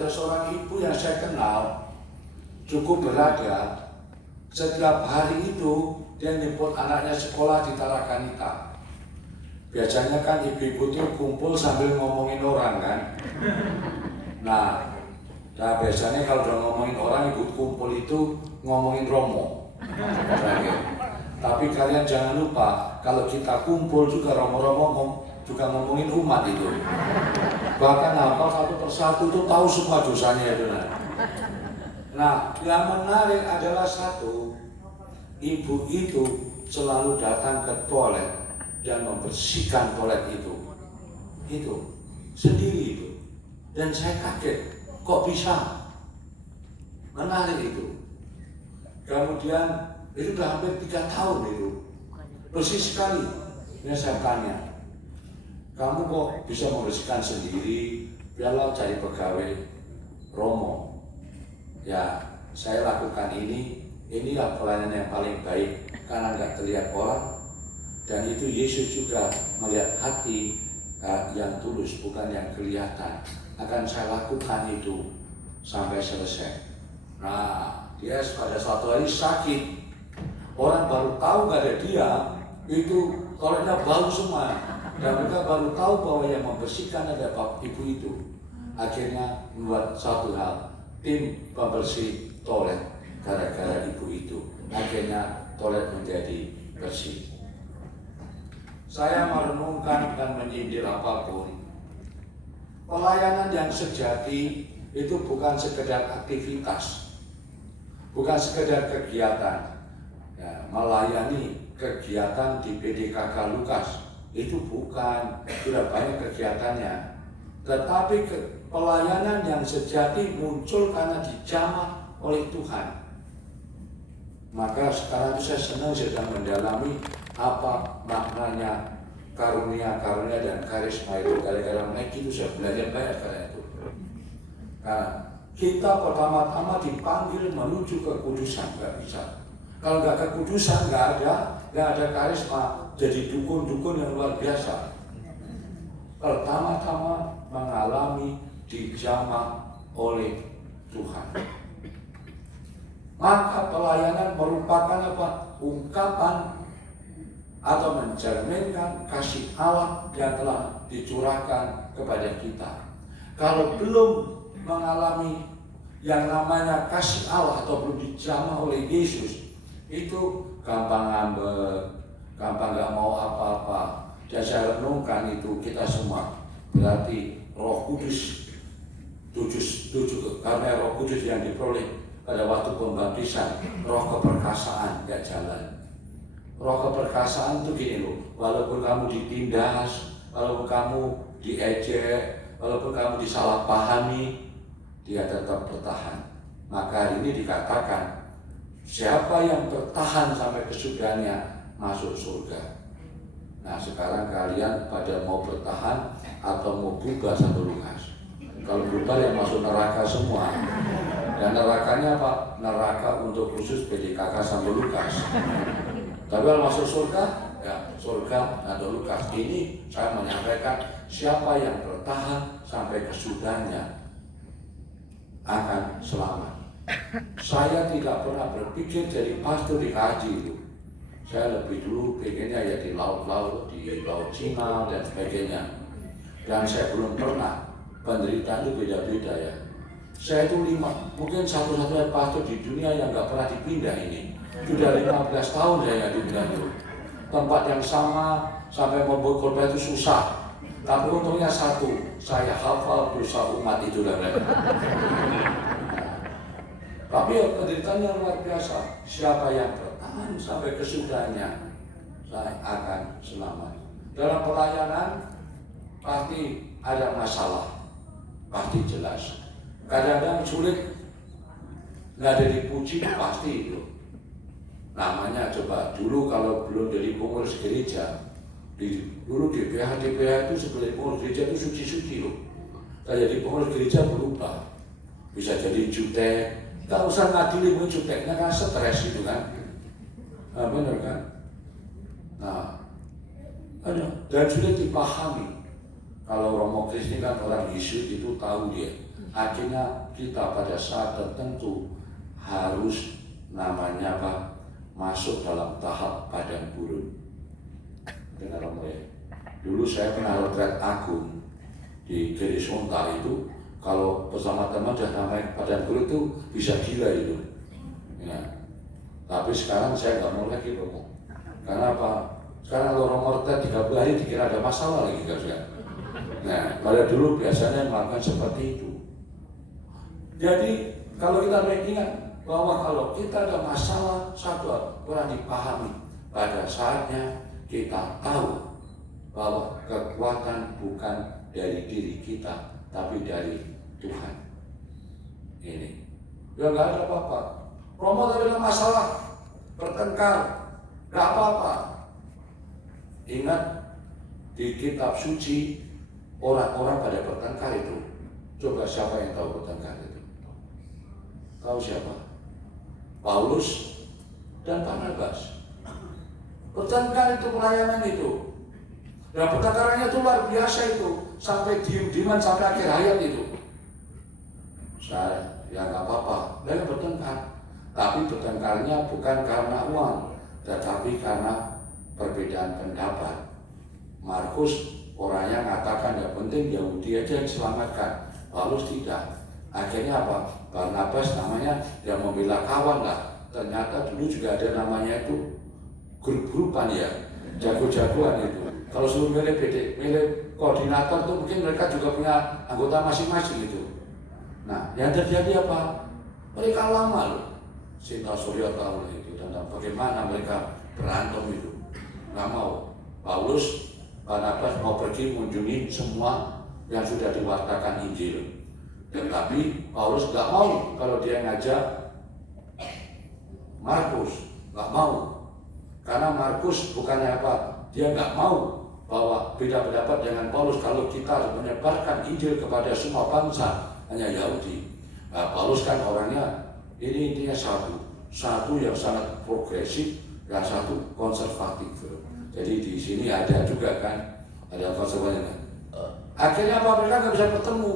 Ada seorang ibu yang saya kenal cukup berada. Setiap hari itu dia nyebut anaknya sekolah di Tarakanita. Biasanya kan ibu-ibu tuh kumpul sambil ngomongin orang kan. Nah biasanya kalau udah ngomongin orang, ibu kumpul itu ngomongin Romo. Tapi kalian jangan lupa, kalau kita kumpul juga Romo-Romo juga ngomongin umat itu. Bahkan hafal satu persatu itu tahu semua dosanya itu. Nah, yang menarik adalah satu, ibu itu selalu datang ke toilet dan membersihkan toilet itu sendiri itu. Dan saya kaget, kok bisa? Menarik itu. Kemudian itu sudah hampir 3 tahun itu, bersih sekali. Ini saya tanya, kamu kok bisa membersihkan sendiri? Biarlah cari pegawai Romo. Ya, saya lakukan inilah pelayanan yang paling baik karena nggak terlihat orang, dan itu Yesus juga melihat hati yang tulus, bukan yang kelihatan. Akan saya lakukan itu sampai selesai. Nah, dia pada suatu hari sakit, orang baru tahu nggak ada dia, itu toiletnya bau semua, dan mereka baru tahu bahwa yang membersihkan ada ibu itu. Akhirnya membuat satu hal, tim pembersih toilet gara-gara ibu itu. Akhirnya toilet menjadi bersih. Saya merenungkan dan menyindir apapun. Pelayanan yang sejati itu bukan sekedar aktivitas, bukan sekedar kegiatan. Ya, melayani kegiatan di PDKK Lukas itu bukan, sudah banyak kegiatannya. Tetapi pelayanan yang sejati muncul karena dijamah oleh Tuhan. Maka sekarang saya senang sedang mendalami apa maknanya karunia-karunia dan karisma itu. Gara-gara naik itu saya belajar banyak karena itu. Nah, kita pertama-tama dipanggil menuju kekudusan, nggak bisa. Kalau nggak kekudusan, nggak ada karisma, jadi dukun-dukun yang luar biasa. Pertama-tama mengalami dijamah oleh Tuhan. Maka pelayanan merupakan apa? Ungkapan atau mencerminkan kasih Allah yang telah dicurahkan kepada kita. Kalau belum mengalami yang namanya kasih Allah atau belum dijamah oleh Yesus, itu gampang ngambek, gampang gak mau apa-apa. Dan saya renungkan itu kita semua, berarti Roh Kudus karena Roh Kudus yang diperoleh pada waktu pembaptisan, roh keperkasaan gak jalan. Roh keperkasaan itu gini loh, walaupun kamu ditindas, walaupun kamu diejek, walaupun kamu disalahpahami, dia tetap bertahan. Maka hari ini dikatakan, siapa yang bertahan sampai kesudahannya masuk surga. Nah, sekarang kalian pada mau bertahan atau mau bubar satu Lukas? Kalau bubar yang masuk neraka semua. Dan nerakanya apa? Neraka untuk khusus PDKK sampai Lukas. Tapi kalau masuk surga, ya surga atau Lukas. Ini saya menyampaikan, siapa yang bertahan sampai kesudahannya akan selamat. Saya tidak pernah berpikir jadi pastor di haji itu. Saya lebih dulu pengennya ya di laut-laut, di Laut Cina dan sebagainya. Dan saya belum pernah, penderitaan itu beda-beda ya. Saya itu mungkin satu-satunya pastor di dunia yang gak pernah dipindah ini. Sudah 15 tahun saya dipindah itu. Tempat yang sama sampai membuat khotbah itu susah. Tapi untungnya satu, saya hafal dosa umat itu dan lain. Tapi ya penderitaan yang luar biasa. Siapa yang bertahan sampai kesudahannya, saya akan selamat. Dalam pelayanan pasti ada masalah, pasti jelas. Kadang-kadang sulit, nggak ada dipuji, pasti itu. Namanya coba dulu kalau belum jadi pengurus gereja, dulu DPH itu sebagai pengurus gereja itu suci-suci loh. Saya jadi pengurus gereja berubah, bisa jadi jutek, nggak usah ngadili mungkin juteknya kan stres gitu kan, benar kan? Nah, dan sudah dipahami. Kalau Romo Kris ini kan orang Yesus itu tahu dia. Akhirnya kita pada saat tertentu harus namanya apa? Masuk dalam tahap padang gurun. Dengar mulai. Dulu saya pernah retret Agung di Gerisonta itu, kalau bersama teman sudah namanya padang gurun itu bisa gila itu. Ya. Tapi sekarang saya nggak mau lagi Romo. Karena apa? Sekarang kalau Romo retret 3 hari dikira ada masalah lagi kan? Nah, pada dulu biasanya melakukan seperti itu. Jadi kalau kita ingat bahwa kalau kita ada masalah satu kurang dipahami, pada saatnya kita tahu bahwa kekuatan bukan dari diri kita, tapi dari Tuhan. Ini, ya nggak ada apa-apa. Romo tapi ada masalah, bertengkar, nggak apa-apa. Ingat di kitab suci orang-orang pada bertengkar itu. Coba siapa yang tahu bertengkar itu? Tahu siapa? Paulus dan Barnabas. Bertengkar itu pelayanan itu. Dan pertengkarannya itu luar biasa itu. Sampai diem-dieman sampai akhir hayat itu. Saya, ya nggak apa-apa. Mereka bertengkar. Tapi bertengkarnya bukan karena uang. Tetapi karena perbedaan pendapat. Markus orangnya mengatakan yang penting Yahudi aja yang selamatkan. Paulus tidak. Akhirnya apa? Barnabas namanya yang membela kawan lah. Ternyata dulu juga ada namanya itu grup-grupan ya, jago-jagoan itu. Kalau suruh milih koordinator tuh mungkin mereka juga punya anggota masing-masing itu. Nah, yang terjadi apa? Mereka lama loh. Sinta Surya tahu itu tentang bagaimana mereka berantem itu. Nggak mau. Paulus, Barnabas mau pergi mengunjungi semua yang sudah diwartakan Injil. Tetapi Paulus nggak mau kalau dia ngajak Markus, nggak mau. Karena Markus bukannya apa? Dia nggak mau bahwa beda pendapat dengan Paulus kalau kita harus menyebarkan Injil kepada semua bangsa, hanya Yahudi. Nah, Paulus kan orangnya ini intinya satu yang sangat progresif dan satu konservatif. Jadi di sini ada juga kan, ada konservatif. Akhirnya apa? Mereka nggak bisa bertemu.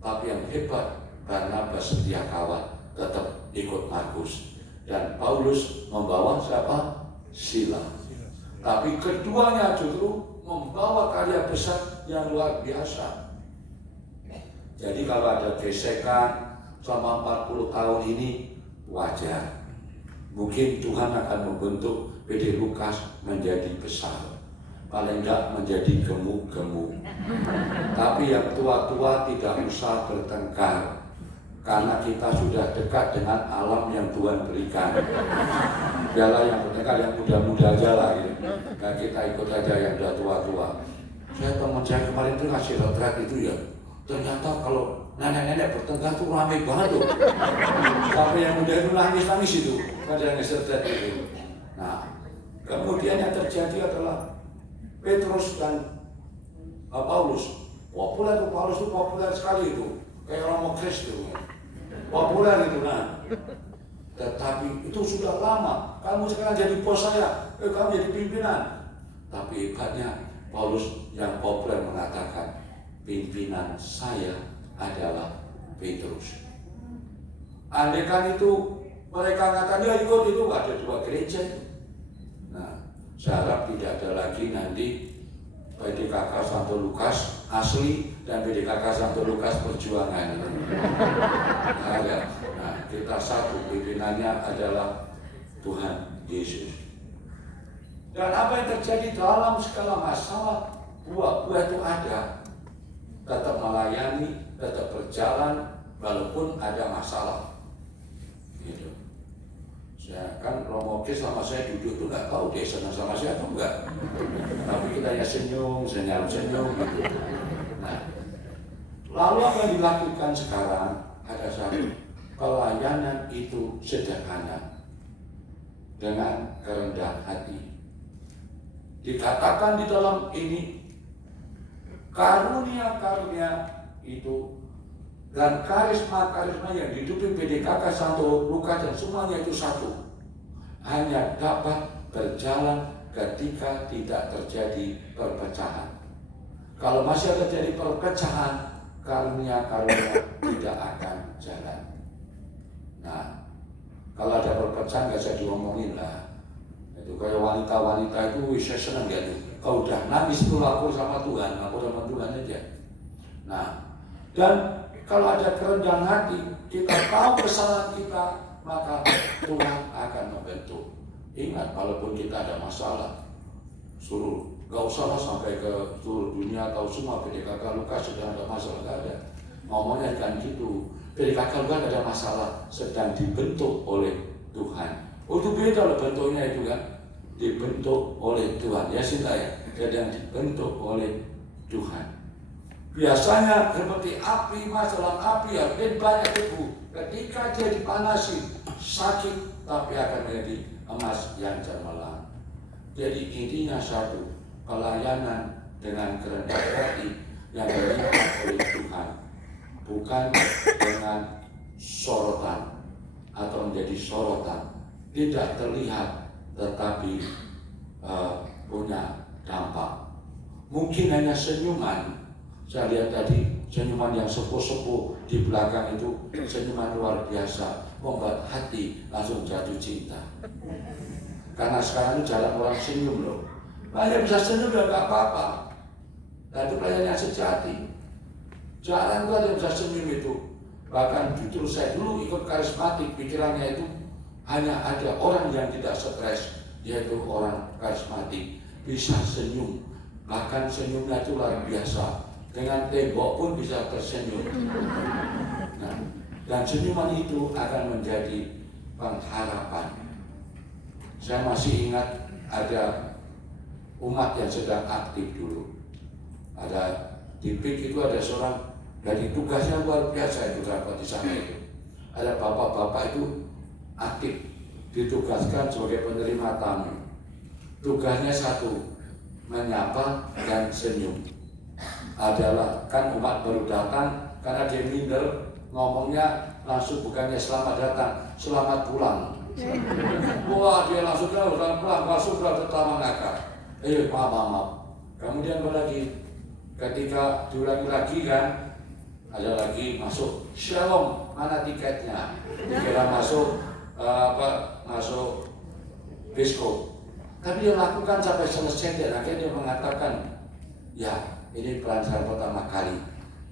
Tapi yang hebat, Barnabas setia kawan tetap ikut Markus. Dan Paulus membawa siapa? Sila. Tapi keduanya justru membawa karya besar yang luar biasa. Jadi kalau ada gesekan selama 40 tahun ini wajar. Mungkin Tuhan akan membentuk PD Lukas menjadi besar. Paling tidak menjadi gemuk-gemuk. Tapi yang tua-tua tidak usah bertengkar. Karena kita sudah dekat dengan alam yang Tuhan berikan. Biarlah yang bertengkar yang muda-muda aja lah gitu. Nah, kita ikut aja yang udah tua-tua. Teman saya kemarin itu ngasih retret itu ya. Ternyata kalau nenek-nenek bertengkar tuh ramai banget tuh. Sampai yang muda itu nangis-nangis itu. Pada yang retret itu. Nah, kemudian yang terjadi adalah Petrus dan Paulus. Paulus itu populer sekali itu. Kayak Romo Kristus. Populer itu nah. Tetapi itu sudah lama. Kamu sekarang jadi bos saya. Kamu jadi pimpinan. Tapi hebatnya Paulus yang populer mengatakan pimpinan saya adalah Petrus. Andaikan itu mereka mengatakan ya ikut itu ada 2 gereja. Nah, saya harap tidak ada lagi nanti PDKK Santo Lukas asli dan PDKK Santo Lukas perjuangan. Nah, kita satu, pimpinannya adalah Tuhan Yesus. Dan apa yang terjadi dalam segala masalah, buah-buah itu ada. Tetap melayani, tetap berjalan, walaupun ada masalah. Gitu. Ya kan Romo Kis sama saya duduk tuh nggak tahu dia senang sama saya atau enggak. Tapi kita ya senyum gitu. Nah, lalu apa yang dilakukan sekarang? Ada satu, pelayanan itu sederhana dengan kerendahan hati. Dikatakan di dalam ini karunia-karunia itu dan karisma-karisma yang dihidupi PDKK Santo Lukas dan semuanya itu satu. Hanya dapat berjalan ketika tidak terjadi perpecahan. Kalau masih terjadi perpecahan, karunia-karunia tidak akan jalan. Nah, kalau ada perpecahan nggak usah diomongin lah. Itu kayak wanita-wanita itu saya senang ya tuh. Kalau udah nangis itu lapor sama Tuhan aja. Nah, dan kalau ada kerendahan hati, kita tahu kesalahan kita, maka Tuhan akan membentuk. Ingat, walaupun kita ada masalah, suruh gak usah sampai ke seluruh dunia tahu semua PDKK Lukas sedang ada masalah, gak ada. Ngomongnya kan gitu. PDKK Lukas ada masalah, sedang dibentuk oleh Tuhan. Oh, itu beda loh bentuknya itu kan. Dibentuk oleh Tuhan. Ya Sinta ya, sedang dibentuk oleh Tuhan. Biasanya seperti api, masalah api ya, dan banyak debu. Ketika dia dipanasi, sakit, tapi akan menjadi emas yang cemerlang. Jadi intinya satu, pelayanan dengan kerendahan hati yang dilihat oleh Tuhan, bukan dengan sorotan atau menjadi sorotan, tidak terlihat tetapi punya dampak. Mungkin hanya senyuman. Saya lihat tadi senyuman yang sepuh-sepuh di belakang itu senyuman luar biasa, membuat hati langsung jatuh cinta. Karena sekarang itu jarang orang senyum loh. Banyak bisa senyum dan gak apa-apa. Dan itu pelayanan yang sejati. Jarang tuh ada yang bisa senyum itu. Bahkan justru saya dulu ikut karismatik, pikirannya itu hanya ada orang yang tidak stres, yaitu orang karismatik bisa senyum. Bahkan senyumnya itu luar biasa. Dengan tembok pun bisa tersenyum. Nah, dan senyuman itu akan menjadi pengharapan. Saya masih ingat ada umat yang sedang aktif dulu. Ada di PIK itu ada seorang dari tugasnya luar biasa itu rapat di sana itu. Ada bapak-bapak itu aktif ditugaskan sebagai penerima tamu. Tugasnya satu, menyapa dan senyum. Adalah kan umat baru datang karena dia minder ngomongnya langsung bukannya selamat datang, selamat pulang. Wah dia langsung selamat pulang, langsung pertama ngakak. Maaf. Kemudian lagi ketika diulangi lagi kan, ada lagi masuk shalom, mana tiketnya? Dikira masuk masuk biskop. Tapi dia lakukan sampai selesai dan akhirnya dia mengatakan, ya ini peran saya pertama kali.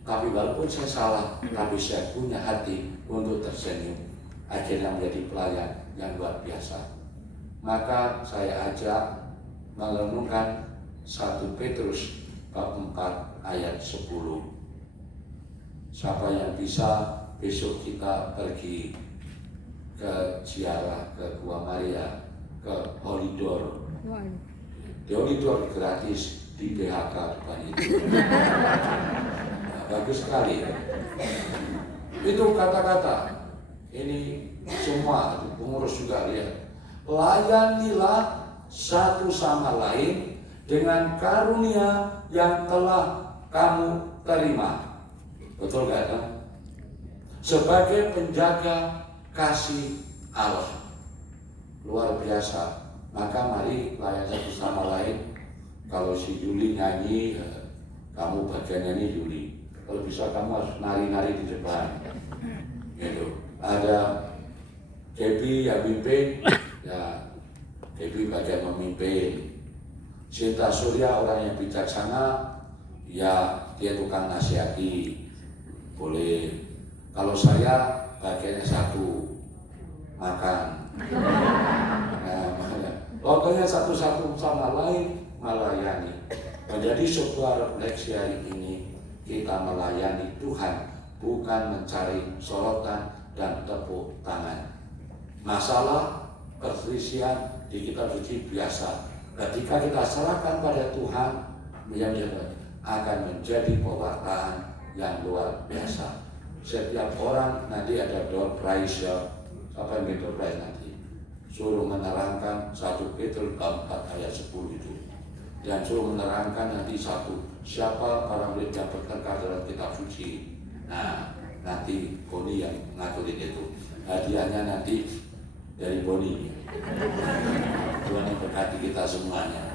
Tapi walaupun saya salah, tapi saya punya hati untuk tersenyum. Akhirnya menjadi pelayan yang luar biasa. Maka saya ajak merenungkan 1 Petrus bab 4 ayat 10. Siapa yang bisa besok kita pergi ke ziarah ke Gua Maria, ke Holidor. Di Holidor gratis. Di BHK depan itu. Nah, bagus sekali. Itu kata-kata. Ini semua pengurus juga lihat. Layanilah satu sama lain dengan karunia yang telah kamu terima. Betul gak kan? Sebagai penjaga kasih Allah. Luar biasa. Maka mari layan satu sama lain. Kalau si Juli nyanyi, kamu bagian nyanyi Juli. Kalau bisa kamu harus nari-nari di depan. Gitu. Ada Debbie yang mimpin, ya Debbie bagian memimpin. Sinta Surya orang yang bijaksana, ya dia tukang nasihati. Boleh. Kalau saya bagiannya satu, makan. Pokoknya satu-satu sama lain melayani. Menjadi sebuah refleksi hari ini, kita melayani Tuhan, bukan mencari sorotan dan tepuk tangan. Masalah perselisihan di kitab suci biasa. Ketika kita serahkan pada Tuhan, akan menjadi pewartaan yang luar biasa. Setiap orang nanti ada door prize ya. Apa yang door prize nanti? Suruh menerangkan 1 Petrus 4 ayat 10 itu. Dan suruh menerangkan nanti siapa para murid yang bertengkar dalam kitab suci. Nah, nanti Boni yang ngaturin itu. Hadiahnya nanti dari Boni. Tuhan yang berkati kita semuanya.